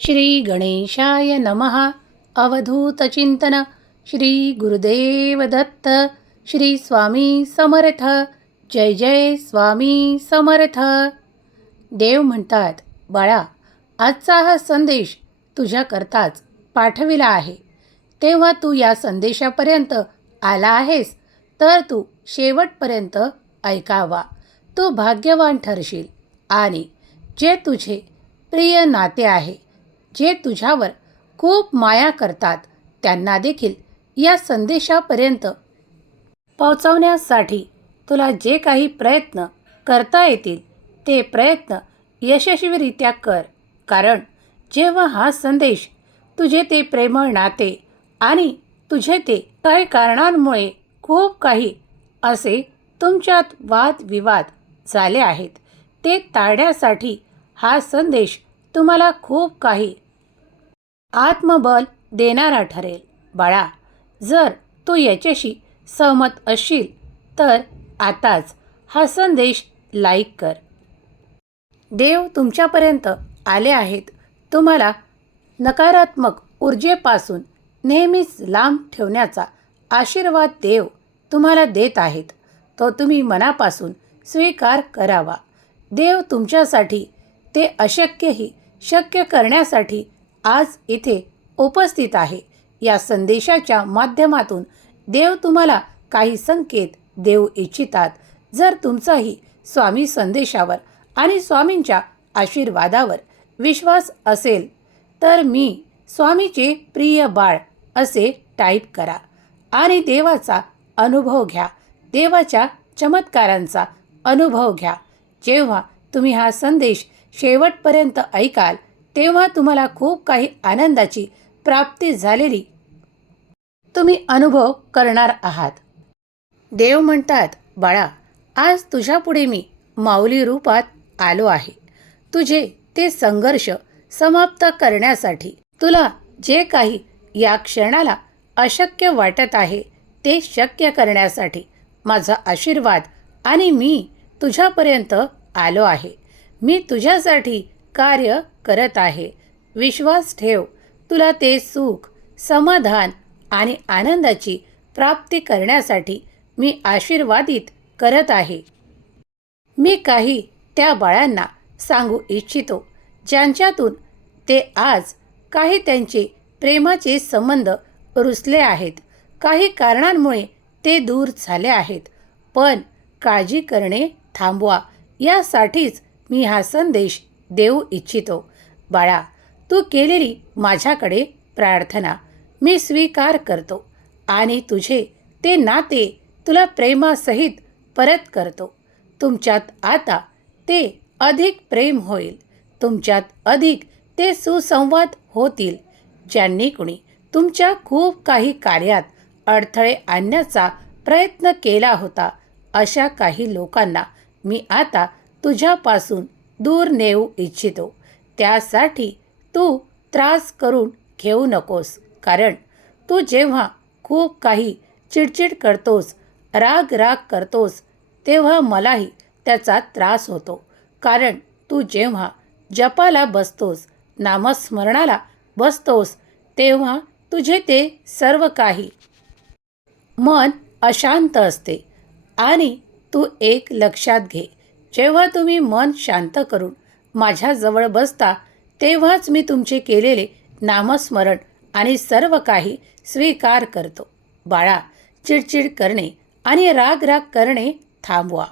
श्री गणेशाय नमः अवधूतचिंतन श्री गुरुदेव दत्त। श्री स्वामी समर्थ। जय जय स्वामी समर्थ। देव म्हणतात बाळा आजचा हा संदेश तुझ्याकरताच पाठविला आहे. तेव्हा तू या संदेशापर्यंत आला आहेस तर तू शेवटपर्यंत ऐकावा. तू भाग्यवान ठरशील आणि जे तुझे प्रिय नाते आहे जे तुझ्यावर खूप माया करतात त्यांना देखील या संदेशापर्यंत पोहोचवण्यासाठी तुला जे काही प्रयत्न करता येतील ते प्रयत्न यशस्वीरित्या कर. कारण जेव्हा हा संदेश तुझे ते प्रेमळ नाते आणि तुझे ते काही कारणांमुळे खूप काही असे तुमच्यात वादविवाद झाले आहेत ते टाळण्यासाठी हा संदेश तुम्हाला खूप काही आत्मबल देणारा ठरेल. बाळा जर तू याच्याशी सहमत असशील तर आताच हा संदेश लाईक कर. देव तुमच्यापर्यंत आले आहेत. तुम्हाला नकारात्मक ऊर्जेपासून नेहमीच लांब ठेवण्याचा आशीर्वाद देव तुम्हाला देत आहेत. तो तुम्ही मनापासून स्वीकार करावा. देव तुमच्यासाठी ते अशक्यही शक्य करण्यासाठी आज इथे उपस्थित आहे. या संदेशाच्या माध्यमातून देव तुम्हाला काही संकेत देऊ इच्छितात. जर तुमचाही स्वामी संदेशावर आणि स्वामींच्या आशीर्वादावर विश्वास असेल तर मी स्वामीचे प्रिय बाळ असे टाईप करा आणि देवाचा अनुभव घ्या. देवाच्या चमत्कारांचा अनुभव घ्या. जेव्हा तुम्ही हा संदेश शेवटपर्यंत ऐकाल तेव्हा तुम्हाला खूप काही आनंदाची प्राप्ती झालेली. तुम्ही अनुभव करणार आहात. देव म्हणतात बाळा आज तुझ्यापुढे मी माऊली रूपात आलो आहे. तुझे ते संघर्ष समाप्त करण्यासाठी तुला जे काही या क्षणाला अशक्य वाटत आहे ते शक्य करण्यासाठी माझा आशीर्वाद आणि मी तुझ्यापर्यंत आलो आहे. मी तुझ्यासाठी कार्य करत आहे. विश्वास ठेव. तुला ते सुख समाधान आणि आनंदाची प्राप्ती करण्यासाठी मी आशीर्वादित करत आहे. मी काही त्या बाळांना सांगू इच्छितो ज्यांच्यातून ते आज काही त्यांचे प्रेमाचे संबंध रुसले आहेत. काही कारणांमुळे ते दूर झाले आहेत. पण काळजी करणे थांबवा. यासाठीच मी हा संदेश देऊ इच्छितो. बाळा तू केलेली माझ्याकडे प्रार्थना मी स्वीकार करतो आणि तुझे ते नाते तुला प्रेमासहित परत करतो. तुमच्यात आता ते अधिक प्रेम होईल. तुमच्यात अधिक ते सुसंवाद होतील ज्यांनी कुणी तुमच्या खूप काही कार्यात अडथळे आणण्याचा प्रयत्न केला होता अशा काही लोकांना मी आता तुझ्यापासून दूर नेऊ इच्छितो. त्यासाठी तू त्रास करून घेऊ नकोस. कारण तू जेव्हा खूप काही चिडचिड करतोस राग राग करतोस तेव्हा मलाही त्याचा त्रास होतो. कारण तू जेव्हा जपाला बसतोस नामस्मरणाला बसतोस तेव्हा तुझे ते सर्व काही मन अशांत असते. आणि तू एक लक्षात घे. जेव्हा तुम्ही मन शांत करून माझ्याजवळ बसता तेव्हाच मी तुमचे केलेले नामस्मरण आणि सर्व काही स्वीकार करतो. बाळा चिडचिड करणे आणि राग राग करणे थांबवा.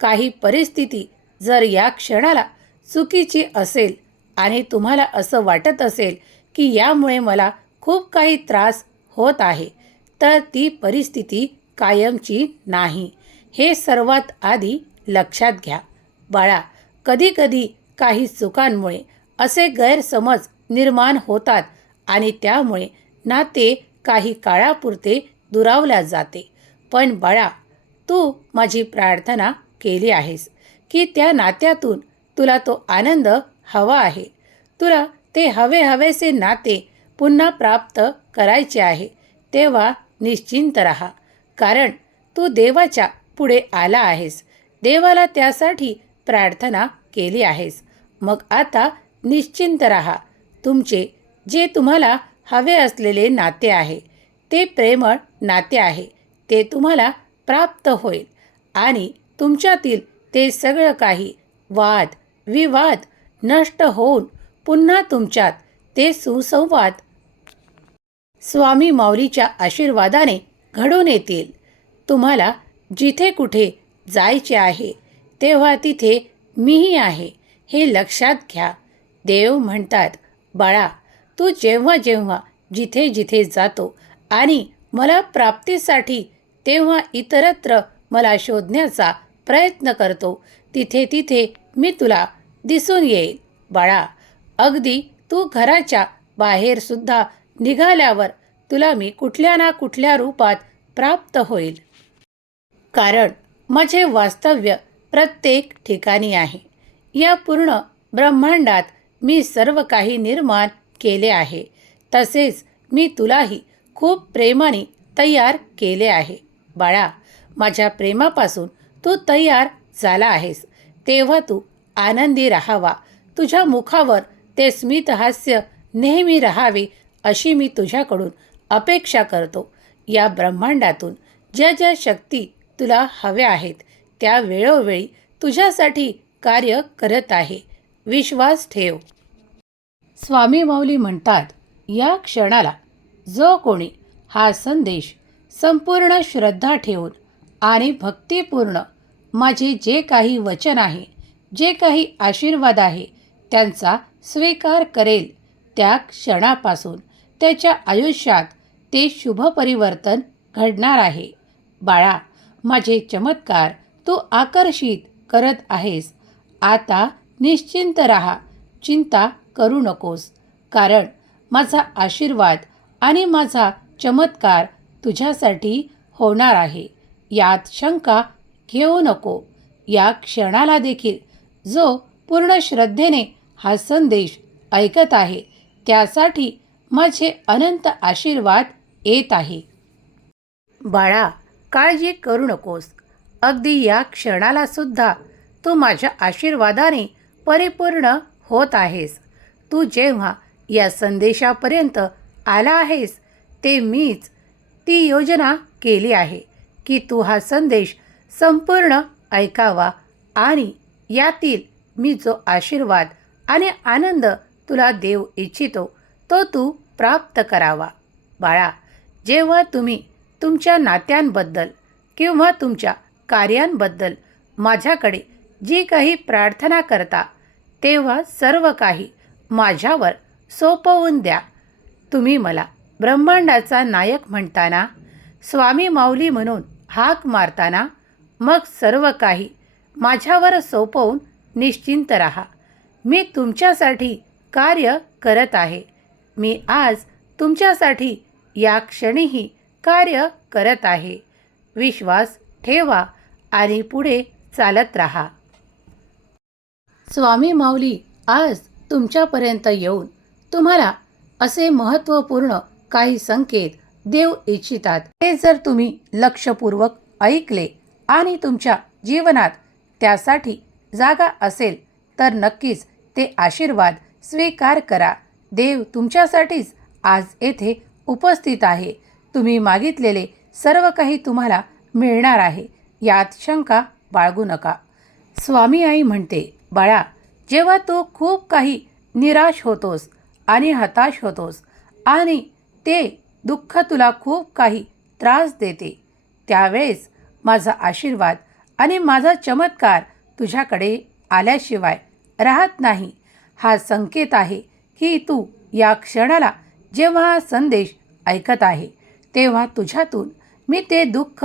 काही परिस्थिती जर या क्षणाला चुकीची असेल आणि तुम्हाला असं वाटत असेल की यामुळे मला खूप काही त्रास होत आहे तर ती परिस्थिती कायमची नाही. हे सर्वात आधी लक्षात घ्या. बाळा कधीकधी काही चुकांमुळे असे गैरसमज निर्माण होतात आणि त्यामुळे नाते काही काळापुरते दुरावल्या जाते. पण बाळा तू माझी प्रार्थना केली आहेस की त्या नात्यातून तुला तो आनंद हवा आहे. तुला ते हवे हवेसे नाते पुन्हा प्राप्त करायचे आहे. तेव्हा निश्चिंत राहा. कारण तू देवाच्या पुढे आला आहेस. देवाला त्यासाठी प्रार्थना केली आहेस. मग आता निश्चिंत राहा. तुमचे जे तुम्हाला हवे असलेले नाते आहे ते प्रेमळ नाते आहे ते तुम्हाला प्राप्त होईल. आणि तुमच्यातील ते सगळं काही वाद विवाद नष्ट होऊन पुन्हा तुमच्यात ते सुसंवाद स्वामी माऊलीच्या आशीर्वादाने घडून येतील. तुम्हाला जिथे कुठे जायचे आहे तेव्हा तिथे मीही आहे. हे लक्षात घ्या. देव म्हणतात बाळा तू जेव्हा जेव्हा जिथे जिथे जातो आणि मला प्राप्तीसाठी तेव्हा इतरत्र मला शोधण्याचा प्रयत्न करतो तिथे तिथे मी तुला दिसून येईल बाळा अगदी तू घराच्या बाहेरसुद्धा निघाल्यावर तुला मी कुठल्या ना कुठल्या रूपात प्राप्त होईल. कारण माझे वास्तव्य प्रत्येक ठिकाणी आहे. या पूर्ण ब्रह्मांडात मी सर्व काही निर्माण केले आहे. तसेच मी तुलाही खूप प्रेमाने तयार केले आहे. बाळा माझ्या प्रेमापासून तू तयार झाला आहेस. तेव्हा तू आनंदी राहावा. तुझ्या मुखावर ते स्मितहास्य नेहमी राहावे अशी मी तुझ्याकडून अपेक्षा करतो. या ब्रह्मांडातून ज्या ज्या शक्ती तुला हव्या आहेत त्या वेळोवेळी तुझ्यासाठी कार्य करत आहे. विश्वास ठेव. स्वामी माऊली म्हणतात या क्षणाला जो कोणी हा संदेश संपूर्ण श्रद्धा ठेवून आणि भक्तिपूर्ण माझे जे काही वचन आहे जे काही आशीर्वाद आहे त्यांचा स्वीकार करेल त्या क्षणापासून त्याच्या आयुष्यात ते शुभ परिवर्तन घडणार आहे. बाळा माझे चमत्कार तू आकर्षित करत आहेस. आता निश्चिंत राहा. चिंता करू नकोस. कारण माझा आशीर्वाद आणि माझा चमत्कार तुझ्यासाठी होणार आहे. यात शंका घेऊ नको. या क्षणाला देखील जो पूर्ण श्रद्धेने हा संदेश ऐकत आहे त्यासाठी माझे अनंत आशीर्वाद येत आहे. बाळा काळजी करू नकोस. अगदी या क्षणाला सुद्धा तू माझ्या आशीर्वादाने परिपूर्ण होत आहेस. तू जेव्हा या संदेशापर्यंत आला आहेस ते मीच ती योजना केली आहे की तू हा संदेश संपूर्ण ऐकावा आणि यातील मी जो आशीर्वाद आणि आनंद तुला देऊ इच्छितो तो तू प्राप्त करावा. बाळा जेव्हा तुम्ही तुमच्या नात्यांबद्दल किंवा तुमच्या कार्यांबद्दल माझ्याकडे जी काही प्रार्थना करता तेव्हा सर्व काही माझ्यावर सोपवून द्या. तुम्ही मला ब्रह्मांडाचा नायक म्हणताना स्वामी माऊली म्हणून हाक मारताना मग सर्व काही माझ्यावर सोपवून निश्चिंत राहा. मी तुमच्यासाठी कार्य करत आहे. मी आज तुमच्यासाठी या क्षणीही कार्य करत आहे. विश्वास ठेवा. आणि पुढे चालत राहा. स्वामी माऊली आज तुमच्यापर्यंत येऊन तुम्हाला असे महत्त्वपूर्ण काही संकेत देऊ इच्छितात. ते जर तुम्ही लक्षपूर्वक ऐकले आणि तुमच्या जीवनात त्यासाठी जागा असेल तर नक्कीच ते आशीर्वाद स्वीकार करा. देव तुमच्यासाठीच आज येथे उपस्थित आहे. तुम्ही मागितलेले सर्व काही तुम्हाला मिळणार आहे. यात शंका बाळगू नका. स्वामी आई म्हणते बाळा जेव्हा तू खूप काही निराश होतोस आणि हताश होतोस आणि ते दुःख तुला खूप काही त्रास देते त्यावेळेस माझा आशीर्वाद आणि माझा चमत्कार तुझ्याकडे आल्याशिवाय राहत नाही. हा संकेत आहे की तू या क्षणाला जेव्हा हा संदेश ऐकत आहे तेव्हा तुझ्यातून मी ते दुःख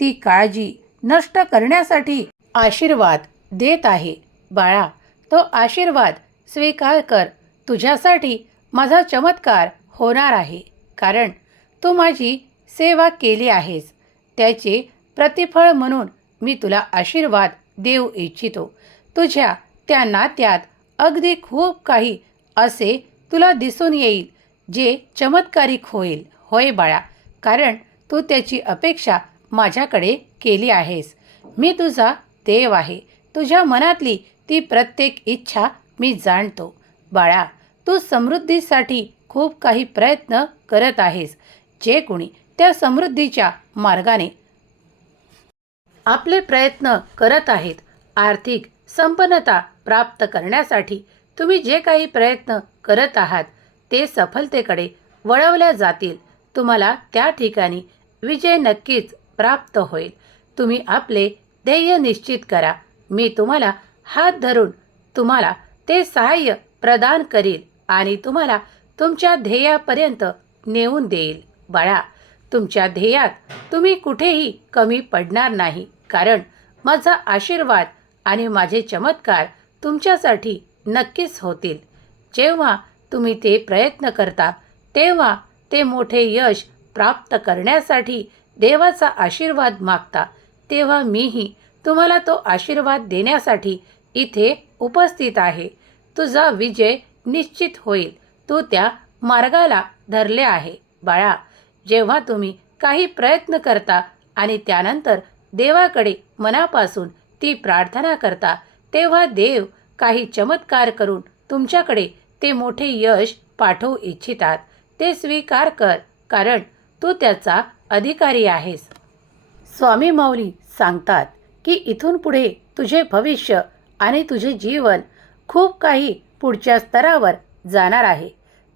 ती काळजी नष्ट करण्यासाठी आशीर्वाद देत आहे. बाळा तो आशीर्वाद स्वीकार कर. तुझ्यासाठी माझा चमत्कार होणार आहे. कारण तू माझी सेवा केली आहेस. त्याचे प्रतिफळ म्हणून मी तुला आशीर्वाद देऊ इच्छितो. तुझ्या त्या नात्यात अगदी खूप काही असे तुला दिसून येईल जे चमत्कारिक होईल. होय बाळा कारण तू त्याची अपेक्षा माझ्याकडे केली आहेस. मी तुझा देव आहे. तुझ्या मनातली ती प्रत्येक इच्छा मी जाणतो. बाळा तू समृद्धीसाठी खूप काही प्रयत्न करत आहेस. जे कोणी त्या समृद्धीच्या मार्गाने आपले प्रयत्न करत आहेत आर्थिक संपन्नता प्राप्त करण्यासाठी तुम्ही जे काही प्रयत्न करत आहात ते सफलतेकडे वळवल्या जातील. तुम्हाला त्या ठिकाणी विजय नक्कीच प्राप्त होईल. तुम्ही आपले ध्येय निश्चित करा. मी तुम्हाला हात धरून तुम्हाला ते सहाय्य प्रदान करील आणि तुम्हाला तुमच्या ध्येयापर्यंत नेऊन देईल. बाळा तुमच्या ध्येयात तुम्ही कुठेही कमी पडणार नाही कारण माझा आशीर्वाद आणि माझे चमत्कार तुमच्यासाठी नक्कीच होतील. जेव्हा तुम्ही ते प्रयत्न करता तेव्हा ते मोठे यश प्राप्त करण्यासाठी देवाचा आशीर्वाद मागता. तेव्हा मीही तुम्हाला तो आशीर्वाद देण्यासाठी इथे उपस्थित आहे. तुझा विजय निश्चित होईल. तू त्या मार्गाला धरले आहे. बाळा जेव्हा तुम्ही काही प्रयत्न करता आणि त्यानंतर देवाकडे मनापासून ती प्रार्थना करता तेव्हा देव काही चमत्कार करून तुमच्याकडे ते मोठे यश पाठवू इच्छितात. ते स्वीकार कर कारण तू त्याचा अधिकारी आहेस. स्वामी माऊली सांगतात की इथून पुढे तुझे भविष्य आणि तुझे जीवन खूप काही पुढच्या स्तरावर जाणार आहे.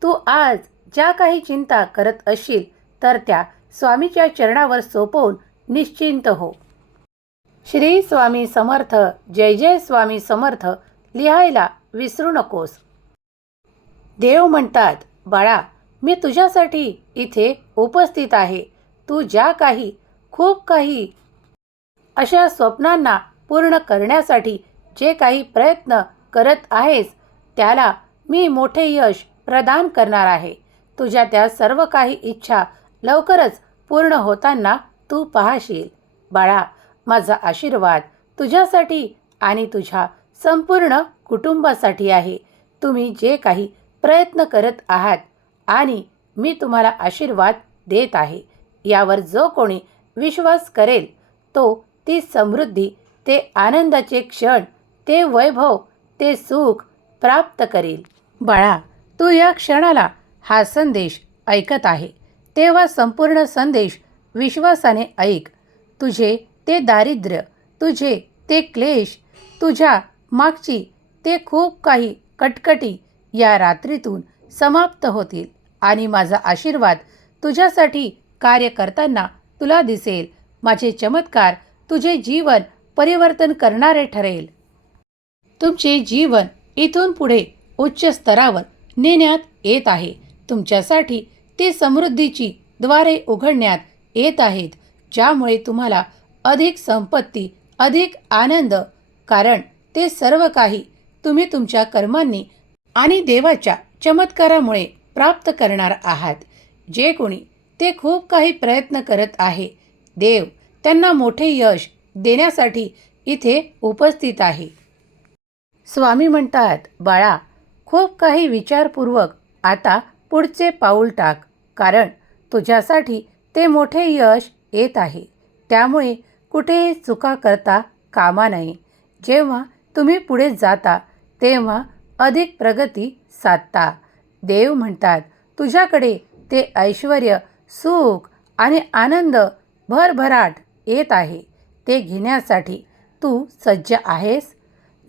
तू आज ज्या काही चिंता करत असशील तर त्या स्वामीच्या चरणावर सोपवून निश्चिंत हो. श्री स्वामी समर्थ जय जय स्वामी समर्थ लिहायला विसरू नकोस. देव म्हणतात बाळा मी तुझ्यासाठी इथे उपस्थित आहे. तू ज्या काही खूप काही अशा स्वप्नांना पूर्ण करण्यासाठी जे काही प्रयत्न करत आहेस त्याला मी मोठे यश प्रदान करणार आहे. तुझ्या त्या सर्व काही इच्छा लवकरच पूर्ण होताना तू पाहशील. बाळा माझा आशीर्वाद तुझ्यासाठी आणि तुझ्या संपूर्ण कुटुंबासाठी आहे. तुम्ही जे काही प्रयत्न करत आहात आणि मी तुम्हाला आशीर्वाद देत आहे. यावर जो कोणी विश्वास करेल. तो ती समृद्धी ते आनंदाचे क्षण ते वैभव ते सुख प्राप्त करेल. बाळा तू या क्षणाला हा संदेश ऐकत आहे. तेव्हा संपूर्ण संदेश विश्वासाने ऐक. तुझे ते दारिद्र्य तुझे ते क्लेश तुझ्या मागची ते खूप काही कटकटी या रात्रीतून समाप्त होतील आणि माझा आशीर्वाद तुझ्यासाठी कार्य करताना तुला दिसेल. माझे चमत्कार तुझे जीवन परिवर्तन करणारे ठरेल. तुमचे जीवन इथून पुढे उच्च स्तरावर नेण्यात येत आहे. तुमच्यासाठी ते समृद्धीची द्वारे उघडण्यात येत आहेत ज्यामुळे तुम्हाला अधिक संपत्ती अधिक आनंद कारण ते सर्व काही तुम्ही तुमच्या कर्मांनी आणि देवाच्या चमत्कारामुळे प्राप्त करणार आहात. जे कोणी ते खूप काही प्रयत्न करत आहे. देव त्यांना मोठे यश देण्यासाठी इथे उपस्थित आहे. स्वामी म्हणतात बाळा खूप काही विचारपूर्वक आता पुढचे पाऊल टाक कारण तुझ्यासाठी ते मोठे यश येत आहे. त्यामुळे कुठेही चुका करता कामा नये. जेव्हा तुम्ही पुढे जाता तेव्हा अधिक प्रगती साधता. देव म्हणतात तुझ्याकडे ते ऐश्वर सुख आणि आनंद भरभराट येत आहे. ते घेण्यासाठी तू सज्ज आहेस.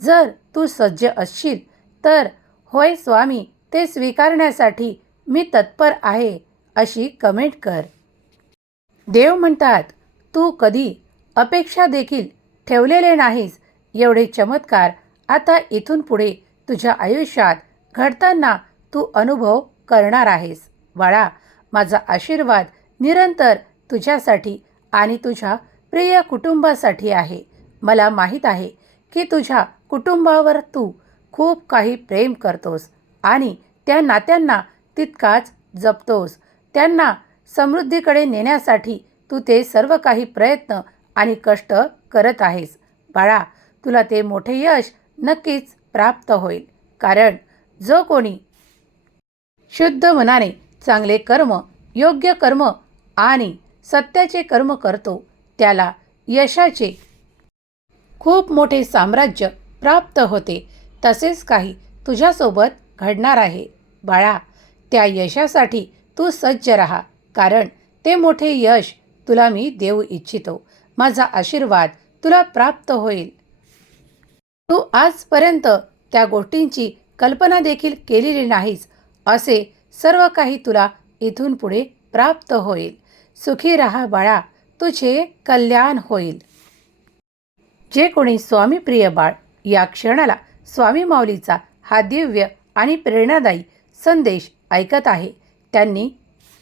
जर तू सज्ज असशील तर होय स्वामी ते स्वीकारण्यासाठी मी तत्पर आहे अशी कमेंट कर. देव म्हणतात तू कधी अपेक्षा देखील ठेवलेले नाहीस. एवढे चमत्कार आता इथून पुढे तुझ्या आयुष्यात घडताना तू अनुभव करणार आहेस. बाळा माझा आशीर्वाद निरंतर तुझ्यासाठी आणि तुझ्या प्रिय कुटुंबासाठी आहे. मला माहीत आहे की तुझ्या कुटुंबावर तू खूप काही प्रेम करतोस आणि त्या नात्यांना तितकाच जपतोस. त्यांना समृद्धीकडे नेण्यासाठी तू ते सर्व काही प्रयत्न आणि कष्ट करत आहेस. बाळा तुला ते मोठे यश नक्कीच प्राप्त होईल. कारण जो कोणी शुद्ध मनाने चांगले कर्म योग्य कर्म आणि सत्याचे कर्म करतो त्याला यशाचे खूप मोठे साम्राज्य प्राप्त होते. तसेच काही तुझ्यासोबत घडणार आहे. बाळा त्या यशासाठी तू सज्ज राहा कारण ते मोठे यश तुला मी देऊ इच्छितो. माझा आशीर्वाद तुला प्राप्त होईल. तू आजपर्यंत त्या गोष्टींची कल्पना देखील केलेली नाहीस असे सर्व काही तुला इथून पुढे प्राप्त होईल. सुखी राहा बाळा तुझे कल्याण होईल. जे कोणी स्वामी प्रिय बाळ या क्षणाला स्वामी माऊलीचा हा दिव्य आणि प्रेरणादायी संदेश ऐकत आहे त्यांनी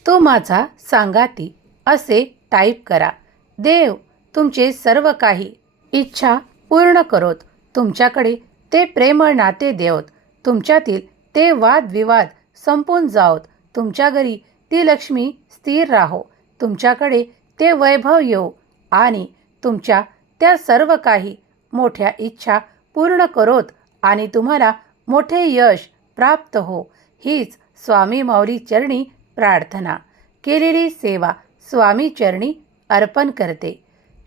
तो माझा सांगाती असे टाईप करा. देव तुमचे सर्व काही इच्छा पूर्ण करोत. तुमच्याकडे ते प्रेमळ नाते देवत. तुमच्यातील ते वादविवाद संपून जावत. तुमच्या घरी ती लक्ष्मी स्थिर राहो. तुमच्याकडे ते वैभव येऊ आणि तुमच्या त्या सर्व काही मोठ्या इच्छा पूर्ण करोत आणि तुम्हाला मोठे यश प्राप्त हो. हीच स्वामी माऊली चरणी प्रार्थना. केलेली सेवा स्वामी चरणी अर्पण करते.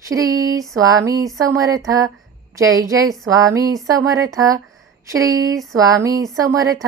श्री स्वामी समर्थ. जय जय स्वामी समर्थ. श्री स्वामी समर्थ.